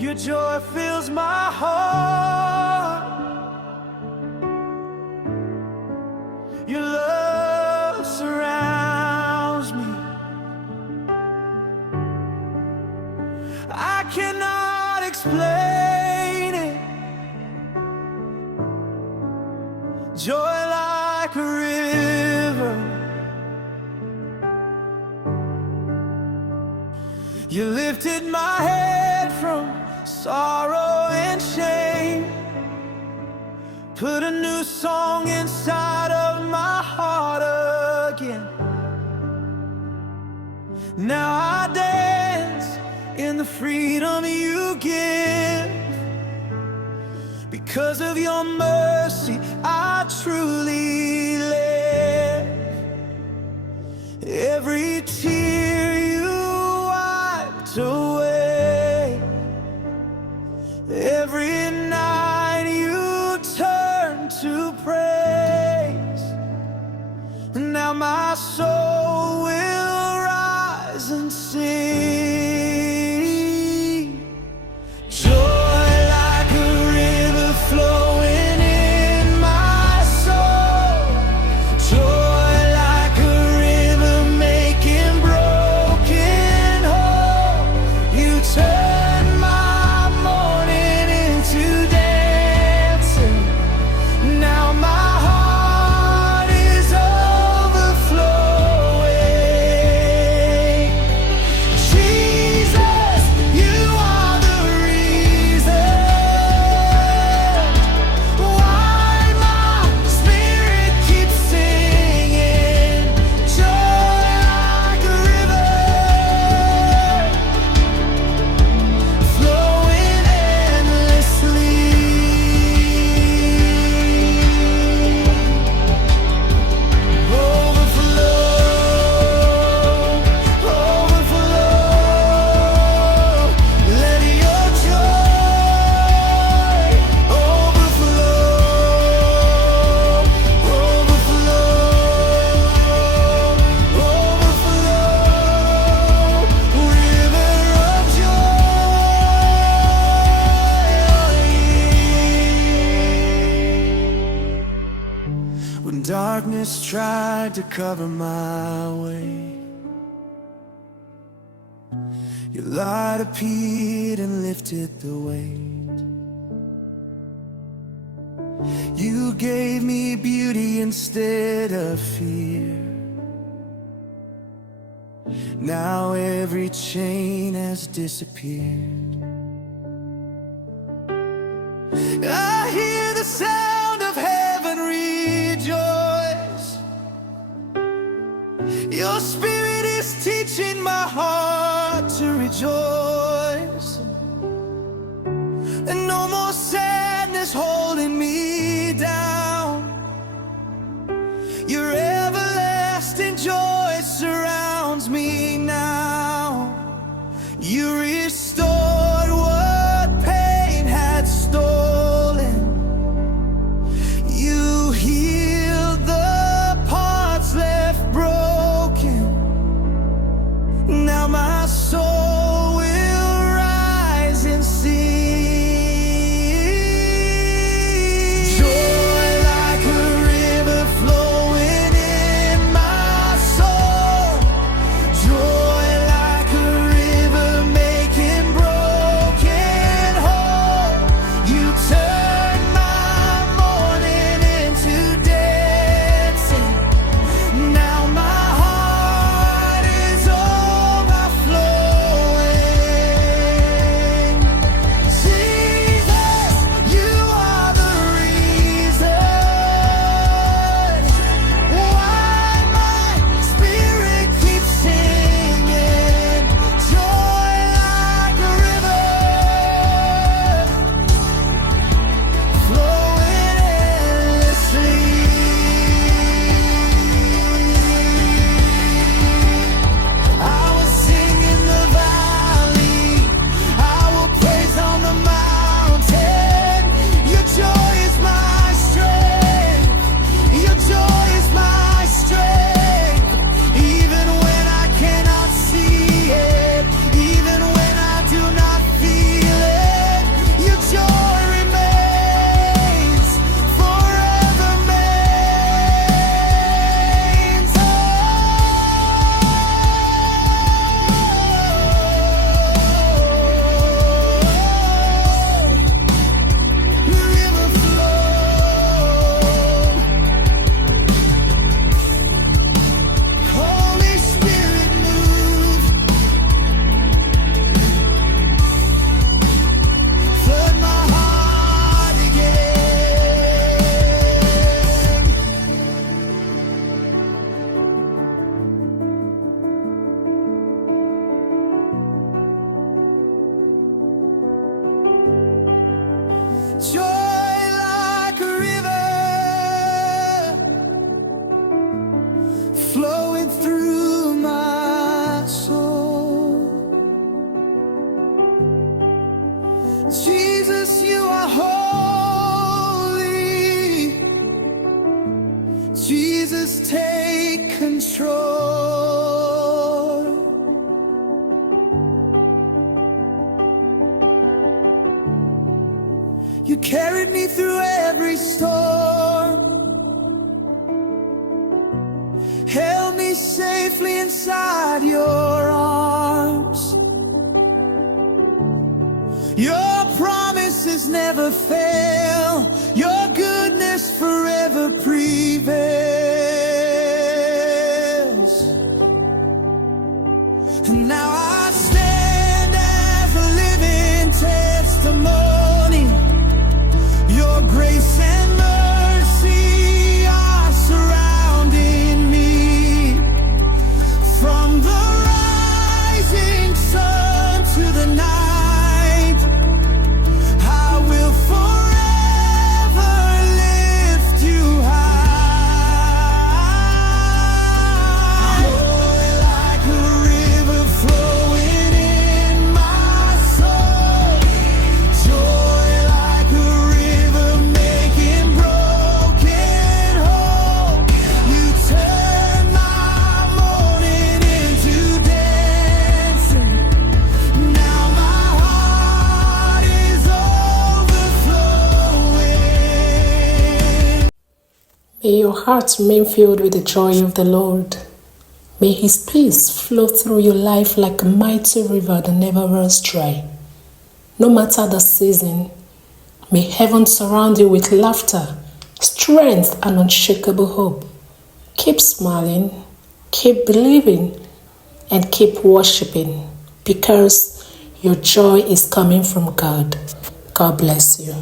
Your joy fills my heart. Your love surrounds me. I cannot explain it. Joy like a river. You lifted my head from sorrow and shame, put a new song inside of my heart again. Now I dance in the freedom you give. Because of your mercy, I truly live. Every tear you wiped away, every night you turned to praise. Now my soul will rise and sing. Joy like a river flowing in my soul. Joy like a river making broken whole. You turn my mourning into dancing. Now my heart is overflowing. Jesus, you are the reason why my spirit keeps singing. Joy like a river flowing endlessly. Overflow, overflow. Let your joy overflow, overflow, overflow. River of joy. When darkness tried to cover my way, your light appeared and lifted the weight. You gave me beauty instead of fear. Now every chain has disappeared. I hear the sound of heaven rejoice. Your spirit is teaching my heart to rejoice. And no more sadness holding me down. Your everlasting joy surrounds me now. You restored what pain had stolen. You healed the parts left broken. Now my soul will rise and sing. Joy Joy like a river flowing through my soul. Jesus, you are holy. Jesus, take control. You carried me through every storm, held me safely inside your arms. Your promises never fail. Your goodness forever prevails. And now I stand as a living testimony. Your grace and mercy are surrounding me. From the rising sun to the night, I will forever lift you high. Joy like a river flowing in my soul. Joy like a river making broken whole. You turn my mourning into dancing. Now my heart is overflowing. May your heart remain filled with the joy of the Lord. May His peace flow through your life like a mighty river that never runs dry. No matter the season, may heaven surround you with laughter, strength, and unshakable hope. Keep smiling, keep believing, and keep worshiping, because your joy is coming from God. God bless you.